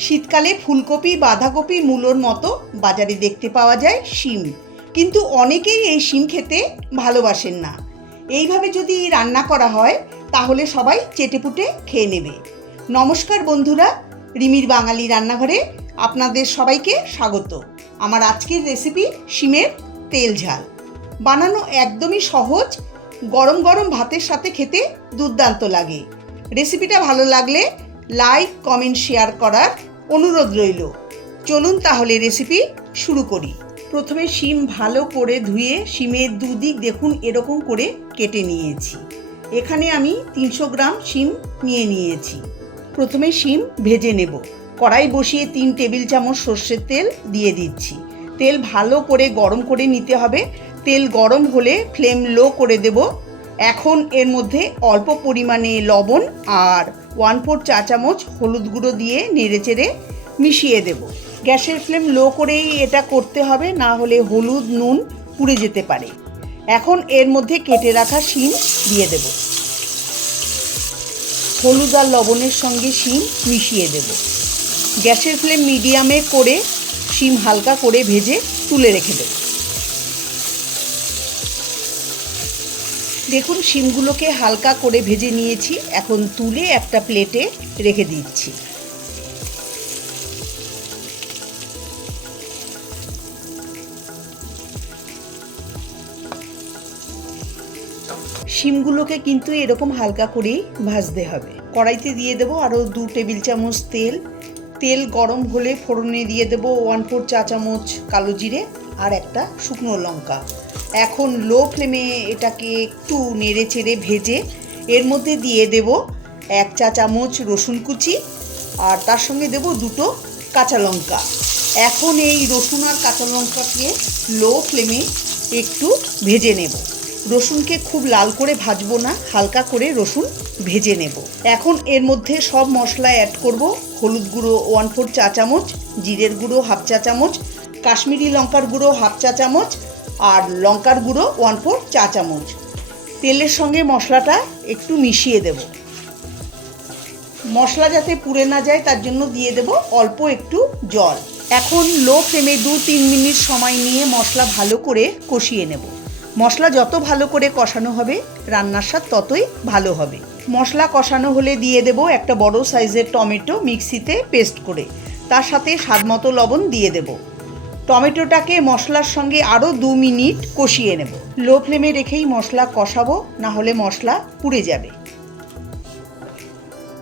শীতকালে ফুলকপি, বাঁধাকপি, মূলোর মতো বাজারে দেখতে পাওয়া যায় শিম। কিন্তু অনেকেই এই শিম খেতে ভালোবাসেন না। এইভাবে যদি রান্না করা হয়, তাহলে সবাই চেটেপুটে খেয়ে নেবে। নমস্কার বন্ধুরা, রিমির বাঙালি রান্নাঘরে আপনাদের সবাইকে স্বাগত। আমার আজকের রেসিপি শিমের তেল ঝাল। বানানো একদমই সহজ, গরম গরম ভাতের সাথে খেতে দুর্দান্ত লাগে। রেসিপিটা ভালো লাগলে লাইক কমেন্ট শেয়ার করার অনুরোধ রইল। চলুন তাহলে রেসিপি শুরু করি। প্রথমে শিম ভালো করে ধুয়ে শিমের দুদিক দেখুন এরকম করে কেটে নিয়েছি। এখানে আমি তিনশো গ্রাম শিম নিয়ে নিয়েছি। প্রথমে শিম ভেজে নেব। কড়াই বসিয়ে তিন টেবিল চামচ সর্ষের তেল দিয়ে দিচ্ছি। তেল ভালো করে গরম করে নিতে হবে। তেল গরম হলে ফ্লেম লো করে দেব। এখন এর মধ্যে অল্প পরিমাণে লবণ আর ওয়ান ফোর চা চামচ হলুদ গুঁড়ো দিয়ে নেড়েচেড়ে মিশিয়ে দেব। গ্যাসের ফ্লেম লো করেই এটা করতে হবে, না হলে হলুদ, নুন পুড়ে যেতে পারে। এখন এর মধ্যে কেটে রাখা শিম দিয়ে দেব। হলুদ আর লবণের সঙ্গে শিম মিশিয়ে দেব। গ্যাসের ফ্লেম মিডিয়ামে করে শিম হালকা করে ভেজে তুলে রেখে দেব। দেখুন, শিমগুলোকে হালকা করে ভেজে নিয়েছি। এখন তুলে একটা প্লেটে রেখে দিচ্ছি। শিমগুলোকে কিন্তু এরকম হালকা করেই ভাজতে হবে। কড়াইতে দিয়ে দেবো আরও দু টেবিল চামচ তেল। তেল গরম হলে ফোড়নে দিয়ে দেবো ওয়ান ফোর চা চামচ কালো জিরে আর একটা শুকনো লঙ্কা। এখন লো ফ্লেমে এটাকে একটু নেড়ে চেড়ে ভেজে এর মধ্যে দিয়ে দেব এক চা চামচ রসুন কুচি আর তার সঙ্গে দেব দুটো কাঁচা লঙ্কা। এখন এই রসুন আর কাঁচা লঙ্কাকে লো ফ্লেমে একটু ভেজে নেব। রসুনকে খুব লাল করে ভাজবো না, হালকা করে রসুন ভেজে নেব। এখন এর মধ্যে সব মশলা অ্যাড করব, হলুদ গুঁড়ো ওয়ান ফোর চা চামচ, জিরের গুঁড়ো হাফ চা চামচ, কাশ্মীরি লঙ্কার গুঁড়ো হাফ চা চামচ আর লঙ্কার গুঁড়ো ওয়ান ফোর চা চামচ। তেলের সঙ্গে মশলাটা একটু মিশিয়ে দেব। মশলা যাতে পুড়ে না যায়, তার জন্য দিয়ে দেব অল্প একটু জল। এখন লো ফ্লেমে দু তিন মিনিট সময় নিয়ে মশলা ভালো করে কষিয়ে নেব। মশলা যত ভালো করে কষানো হবে, রান্নার স্বাদ ততই ভালো হবে। মশলা কষানো হলে দিয়ে দেব একটা বড় সাইজের টমেটো মিক্সিতে পেস্ট করে। তার সাথে স্বাদ মতো লবণ দিয়ে দেব। টমেটোটাকে মশলার সঙ্গে আরও দু মিনিট কষিয়ে নেব। লো ফ্লেমে রেখেই মশলা কষাবো, না হলে মশলা পুড়ে যাবে।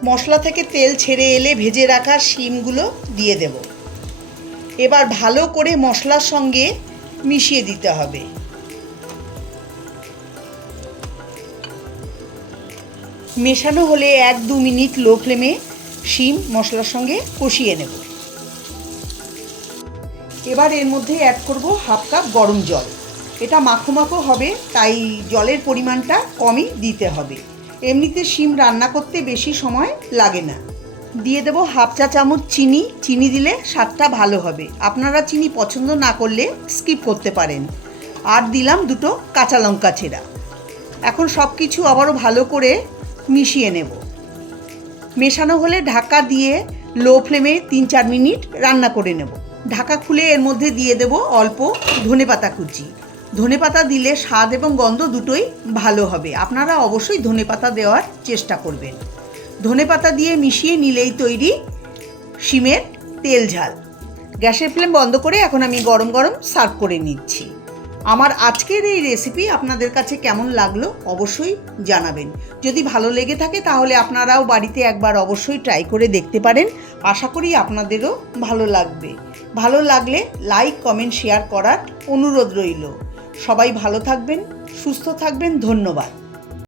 মশলা থেকে তেল ছেড়ে এলে ভেজে রাখা শিমগুলো দিয়ে দেব। এবার ভালো করে মশলার সঙ্গে মিশিয়ে দিতে হবে। মেশানো হলে এক দু মিনিট লো ফ্লেমে শিম মশলার সঙ্গে কষিয়ে নেব। এবার এর মধ্যে অ্যাড করব হাফ কাপ গরম জল। এটা মাখো মাখো হবে, তাই জলের পরিমাণটা কমই দিতে হবে। এমনিতে শিম রান্না করতে বেশি সময় লাগে না। দিয়ে দেবো হাফ চা চামচ চিনি। চিনি দিলে স্বাদটা ভালো হবে। আপনারা চিনি পছন্দ না করলে স্কিপ করতে পারেন। আর দিলাম দুটো কাঁচা লঙ্কা ছেঁড়া। এখন সব কিছু আবারও ভালো করে মিশিয়ে নেব। মেশানো হলে ঢাকা দিয়ে লো ফ্লেমে তিন চার মিনিট রান্না করে নেব। ঢাকা খুলে এর মধ্যে দিয়ে দেব অল্প ধনেপাতা কুচি। ধনেপাতা দিলে স্বাদ এবং গন্ধ দুটোই ভালো হবে। আপনারা অবশ্যই ধনেপাতা দেওয়ার চেষ্টা করবেন। ধনেপাতা দিয়ে মিশিয়ে নিলেই তৈরি শিমের তেল ঝাল। গ্যাসের ফ্লেম বন্ধ করে এখন আমি গরম গরম সার্ভ করে নিচ্ছি। আমার আজকের এই রেসিপি আপনাদের কাছে কেমন লাগল অবশ্যই জানাবেন। যদি ভালো লেগে থাকে তাহলে আপনারাও বাড়িতে একবার অবশ্যই ট্রাই করে দেখতে পারেন। আশা করি আপনাদেরও ভালো লাগবে। ভালো লাগলে লাইক কমেন্ট শেয়ার করার অনুরোধ রইল। সবাই ভালো থাকবেন, সুস্থ থাকবেন, ধন্যবাদ।